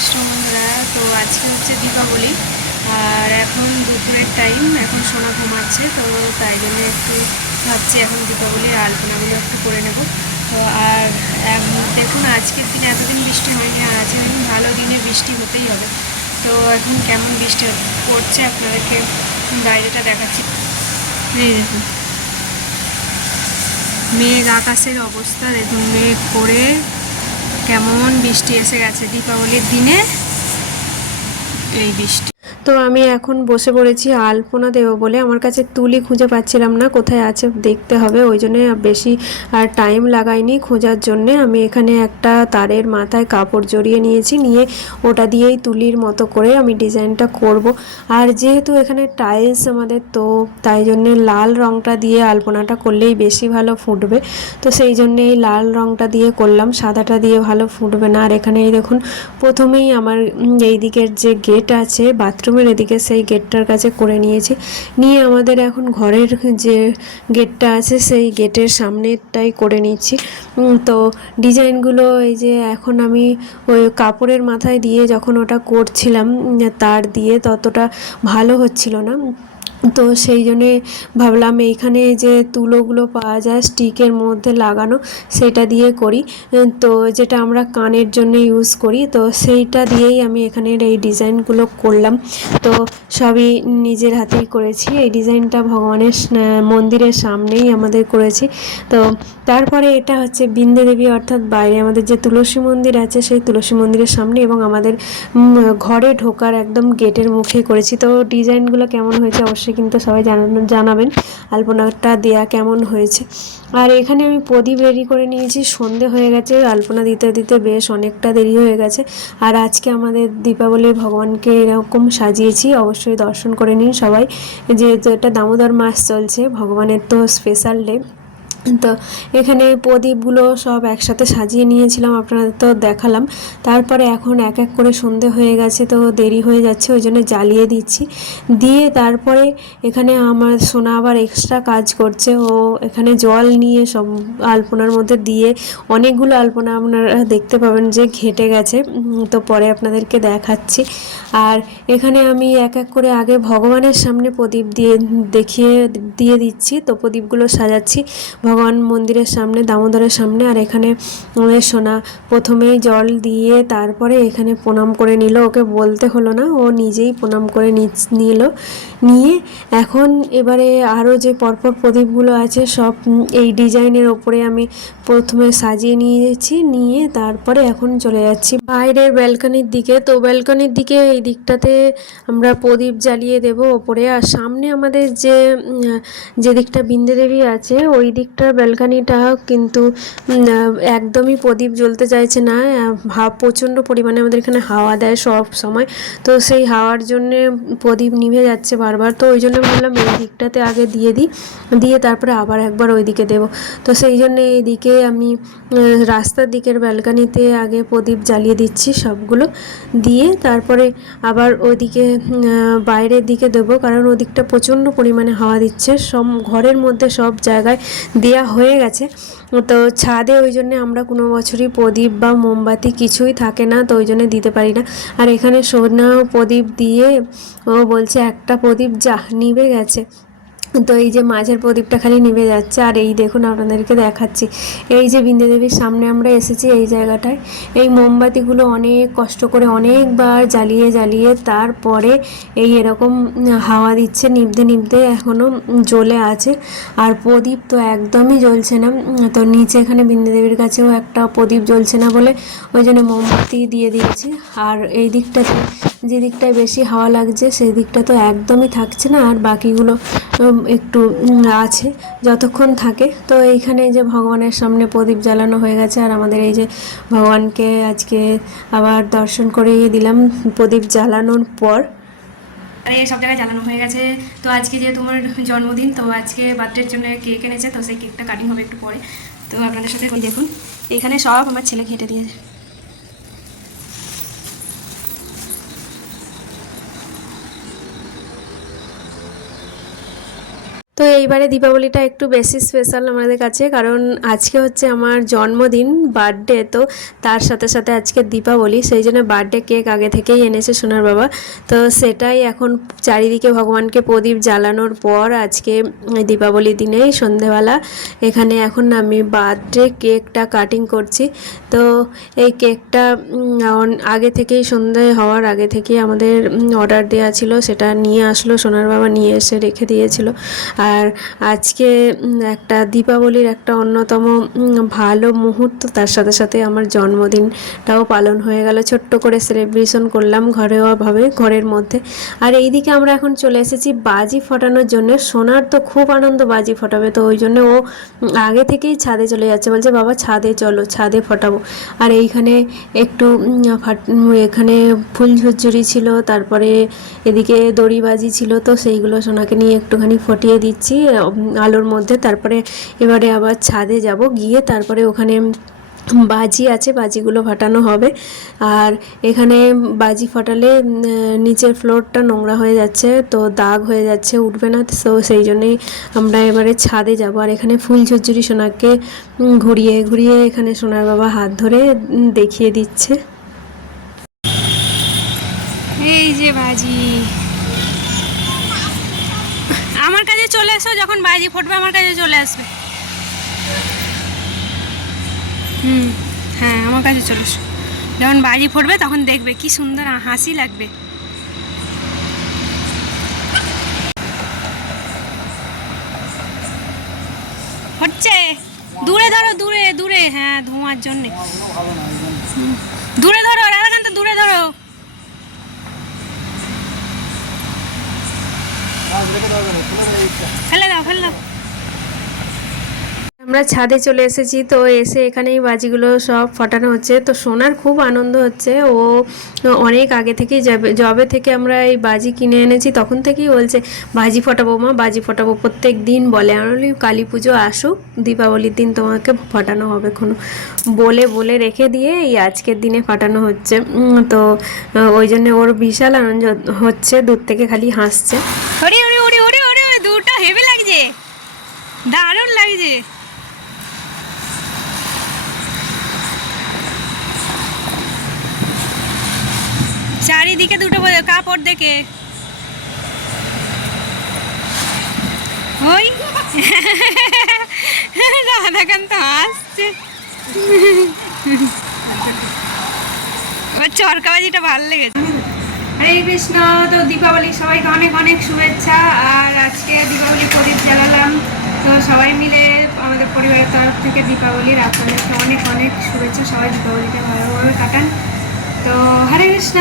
কৃষ্ণ বন্ধুরা। তো আজকে হচ্ছে দীপাবলি, আর এখন দুপুরের টাইম, এখন সোনা ঘুমাচ্ছে। তো তাই জন্য একটু ভাবছি এখন দীপাবলির আলপনাগুলো একটু করে নেব। তো আর দেখুন, আজকের দিনে এতদিন বৃষ্টি হয়নি, আর আজকের দিন ভালো দিনে বৃষ্টি হতেই হবে। তো এখন কেমন বৃষ্টি পড়ছে আপনাদেরকে বাইরেটা দেখাচ্ছি। এই দেখুন মেঘ, আকাশের অবস্থা দেখুন, মেঘ করে কেমন বৃষ্টি এসে গেছে দীপাবলির দিনে, এই বৃষ্টি। তো আমি এখন বসে পড়েছি আলপনা দেবো বলে। আমার কাছে তুলি খুঁজে পাচ্ছিলাম না, কোথায় আছে দেখতে হবে, ওই জন্য বেশি আর টাইম লাগাইনি খোঁজার জন্যে। আমি এখানে একটা তারের মাথায় কাপড় জড়িয়ে নিয়েছি, নিয়ে ওটা দিয়েই তুলির মতো করে আমি ডিজাইনটা করব। আর যেহেতু এখানে টাইলস আমাদের, তো তাই জন্যে লাল রঙটা দিয়ে আলপনাটা করলেই বেশি ভালো ফুটবে। তো সেই জন্যে এই লাল রঙটা দিয়ে করলাম, সাদাটা দিয়ে ভালো ফুটবে না। আর এখানে এই দেখুন, প্রথমেই আমার এই দিকের যে গেট আছে বাথরুমের এদিকে, সেই গেটটার কাছে করে নিয়েছি। নিয়ে আমাদের এখন ঘরের যে গেটটা আছে সেই গেটের সামনেটাই করে নিচ্ছি। তো ডিজাইনগুলো এই যে এখন আমি ওই কাপড়ের মাথায় দিয়ে যখন ওটা করছিলাম, তার দিয়ে ততটা ভালো হচ্ছিল না। তো সেই জন্যে ভাবলাম এইখানে যে তুলোগুলো পাওয়া যায় স্টিকের মধ্যে লাগানো, সেটা দিয়ে করি। তো যেটা আমরা কানের জন্য ইউজ করি, তো সেইটা দিয়েই আমি এখানের এই ডিজাইনগুলো করলাম। তো সবই নিজের হাতেই করেছি। এই ডিজাইনটা ভগবানের মন্দিরের সামনেই আমাদের করেছি। তো তারপরে এটা হচ্ছে বিন্দে দেবী, অর্থাৎ বাইরে আমাদের যে তুলসী মন্দির আছে সেই তুলসী মন্দিরের সামনে, এবং আমাদের ঘরে ঢোকার একদম গেটের মুখে করেছি। তো ডিজাইনগুলো কেমন হয়েছে অবশ্যই কিন্তু সবাই জানাবেন আলপনাটা দেয়া কেমন হয়েছে। আর এখানে আমি প্রদীপ রেডি করে নিয়েছি। সন্ধে হয়ে গেছে, আলপনা দিতে দিতে বেশ অনেকটা দেরি হয়ে গেছে। আর আজকে আমাদের দীপাবলির ভগবানকে এরকম সাজিয়েছি, অবশ্যই দর্শন করে নিন সবাই। যেহেতু এটা দামোদর মাস চলছে, ভগবানের তো স্পেশাল ডে। তো এখানে প্রদীপগুলো সব একসাথে সাজিয়ে নিয়েছিলাম, আপনাদের তো দেখালাম। তারপরে এখন এক এক করে সন্ধে হয়ে গেছে, তো দেরি হয়ে যাচ্ছে, ওই জন্য জ্বালিয়ে দিচ্ছি। দিয়ে তারপরে এখানে আমার সোনা আবার এক্সট্রা কাজ করছে, ও এখানে জল নিয়ে সব আলপনার মধ্যে দিয়ে অনেকগুলো আলপনা আপনারা দেখতে পাবেন যে ঘেটে গেছে। তো পরে আপনাদেরকে দেখাচ্ছি। আর এখানে আমি এক এক করে আগে ভগবানের সামনে প্রদীপ দিয়ে দিচ্ছি। তো প্রদীপগুলো সাজাচ্ছি ভগবান মন্দিরের সামনে, দামোদরের সামনে। আর এখানে আমাদের সোনা প্রথমেই জল দিয়ে তারপরে এখানে প্রণাম করে নিল, ওকে বলতে হলো না, ও নিজেই প্রণাম করে নিয়ে এখন এবারে আরও যে পরপর প্রদীপগুলো আছে সব এই ডিজাইনের ওপরে আমি প্রথমে সাজিয়ে নিয়েছি, নিয়ে তারপরে এখন চলে যাচ্ছি বাইরের ব্যালকনির দিকে। তো ব্যালকনির দিকে এই দিকটাতে আমরা প্রদীপ জ্বালিয়ে দেব ওপরে। আর সামনে আমাদের যে দিকটা বিন্দে দেবী আছে, ওই দিকটার ব্যালকনিটা কিন্তু একদমই প্রদীপ জ্বলতে চাইছে না। প্রচণ্ড পরিমাণে আমাদের এখানে হাওয়া দেয় সব সময়, তো সেই হাওয়ার জন্যে প্রদীপ নিভে যাচ্ছে বারবার। তো ওই জন্য ভাবলাম এই দিকটাতে আগে দিয়ে তারপরে আবার একবার ওই দিকে দেবো। তো সেই জন্যে এই দিকে আমি রাস্তার দিকের ব্যালকনিতে আগে প্রদীপ জ্বালিয়ে দিচ্ছি সবগুলো, দিয়ে তারপরে আবার ওদিকে বাইরের দিকে দেবো, কারণ ওদিকটা প্রচণ্ড পরিমাণে হাওয়া দিচ্ছে। সব ঘরের মধ্যে সব জায়গায় দেয়া হয়ে গেছে। তো ছাদে ওই জন্যে আমরা কোনো বছরই প্রদীপ বা মোমবাতি কিছুই থাকে না, তো ওই জন্যে দিতে পারি না। আর এখানে সোনাও প্রদীপ দিয়ে ও বলছে একটা প্রদীপ যা নিভে গেছে। তো এই যে মাঝের প্রদীপটা খালি নিভে যাচ্ছে। আর এই দেখুন আপনাদেরকে দেখাচ্ছি, এই যে বিন্দে দেবীর সামনে আমরা এসেছি এই জায়গাটায়, এই মোমবাতিগুলো অনেক কষ্ট করে অনেকবার জ্বালিয়ে তারপরে এই এরকম হাওয়া দিচ্ছে, নিভতে এখনও জ্বলে আছে। আর প্রদীপ তো একদমই জ্বলছে না। তো নিচে এখানে বিন্দে দেবীর কাছেও একটা প্রদীপ জ্বলছে না বলে ওই জন্য মোমবাতি দিয়ে দিয়েছি। আর এই দিকটাতে যে দিকটায় বেশি হাওয়া লাগছে সেই দিকটা তো একদমই থাকছে না, আর বাকিগুলো একটু আছে যতক্ষণ থাকে। তো এইখানে যে ভগবানের সামনে প্রদীপ জ্বালানো হয়ে গেছে, আর আমাদের এই যে ভগবানকে আজকে আবার দর্শন করিয়ে দিলাম প্রদীপ জ্বালানোর পর। আরে সব জায়গায় জ্বালানো হয়ে গেছে। তো আজকে যেহেতু তোমার জন্মদিন, তো আজকে বার্থডের জন্য কেক এনেছে, তো সেই কেকটা কাটিং হবে একটু পরে। তো আপনাদের সাথে ওই দেখুন এখানে সব আমার ছেলে ঘেঁটে দিয়েছে। তো তো এইবারে দীপাবলিটা একটু বেশি স্পেশাল আমাদের কাছে, কারণ আজকে হচ্ছে আমার জন্মদিন, বার্থডে। তো তার সাথে সাথে আজকে দীপাবলি, সেই জন্য বার্থডে কেক আগে থেকেই এনেছে সোনার বাবা। তো সেটাই এখন চারিদিকে ভগবানকে প্রদীপ জ্বালানোর পর আজকে দীপাবলির দিনেই সন্ধেবেলা এখানে এখন আমি বার্থডে কেকটা কাটিং করছি। তো এই কেকটা আগে থেকেই সন্ধে হওয়ার আগে থেকেই আমাদের অর্ডার দেওয়া ছিল, সেটা নিয়ে আসলো সোনার বাবা, নিয়ে এসে রেখে দিয়েছিল। আর আজকে একটা দীপাবলির একটা অন্যতম ভালো মুহূর্ত, তার সাথে সাথে আমার জন্মদিনটাও পালন হয়ে গেল। ছোট্ট করে সেলিব্রেশন করলাম ঘরোয়াভাবে ঘরের মধ্যে। আর এইদিকে আমরা এখন চলে এসেছি বাজি ফাটানোর জন্য। সোনার তো খুব আনন্দ বাজি ফাটাবে, তো ওই জন্য ও আগে থেকেই ছাদে চলে যাচ্ছে, বলছে বাবা ছাদে চলো, ছাদে ফাটাবো। আর এইখানে একটু এখানে ফুল ঝুরঝুরি ছিল, তারপরে এদিকে দড়িবাজি ছিল, তো সেইগুলো সোনাকে নিয়ে একটুখানি ফটিয়ে দিচ্ছি আলোর মধ্যে। তারপরে এবারে আবার ছাদে যাব, গিয়ে তারপরে ওখানে বাজি আছে, বাজিগুলো ফাটানো হবে। আর এখানে বাজি ফাটালে নিচের ফ্লোরটা নোংরা হয়ে যাচ্ছে, তো দাগ হয়ে যাচ্ছে, উঠবে না। তো সেই জন্যেই আমরা এবারে ছাদে যাব। আর এখানে ফুল ঝুরঝুরি সোনাকে ঘুরিয়ে ঘুরিয়ে এখানে সোনার বাবা হাত ধরে দেখিয়ে দিচ্ছে। এই যে বাজি, আমার কাছে চলে এসো, যখন বাজি ফুটবে আমার কাছে চলে আসবে। হ্যাঁ, আমার কাছে চলে এসো, যখন বাজি ফুটবে তখন দেখবে কি সুন্দর হাসি লাগবে। হচ্ছে দূরে ধরো, দূরে দূরে, হ্যাঁ ধোঁয়ার জন্যে দূরে ধরো, রাধাকান্ত দূরে ধরো। ফেলে দাও, ফেলে দাও। আমরা ছাদে চলে এসেছি, তো এসে এখানেই বাজিগুলো সব ফাটানো হচ্ছে। তো সোনার খুব আনন্দ হচ্ছে, ও অনেক আগে থেকেই যবে থেকে আমরা এই বাজি কিনে এনেছি তখন থেকেই বলছে বাজি ফাটাবো মা, বাজি ফাটাবো, প্রত্যেক দিন বলে। আমি বলি কালী পুজো আসুক, দীপাবলির দিন তোমাকে ফাটানো হবে কোনো, বলে বলে রেখে দিয়ে এই আজকের দিনে ফাটানো হচ্ছে। তো ওই জন্য ওর বিশাল আনন্দ হচ্ছে, দূর থেকে খালি হাসছে। ওরে ওরে ওরে ওরে ওরে ওরে, দুটো হেভি লাগছে, দারুণ লাগছে। চারিদিকে দুটো কাপড় দেখে ওই রাধাকান্ত আসছে, ওর চরকাবাজিটা ভালো লেগেছে। হরে কৃষ্ণ। তো দীপাবলি সবাইকে অনেক অনেক শুভেচ্ছা। আর আজকে দীপাবলি প্রদীপ জ্বালালাম, তো সবাই মিলে আমাদের পরিবারের তরফ থেকে দীপাবলির আপনাদেরকে অনেক অনেক শুভেচ্ছা। সবাই দীপাবলিটা ভালোভাবে কাটান। তো হরে কৃষ্ণ।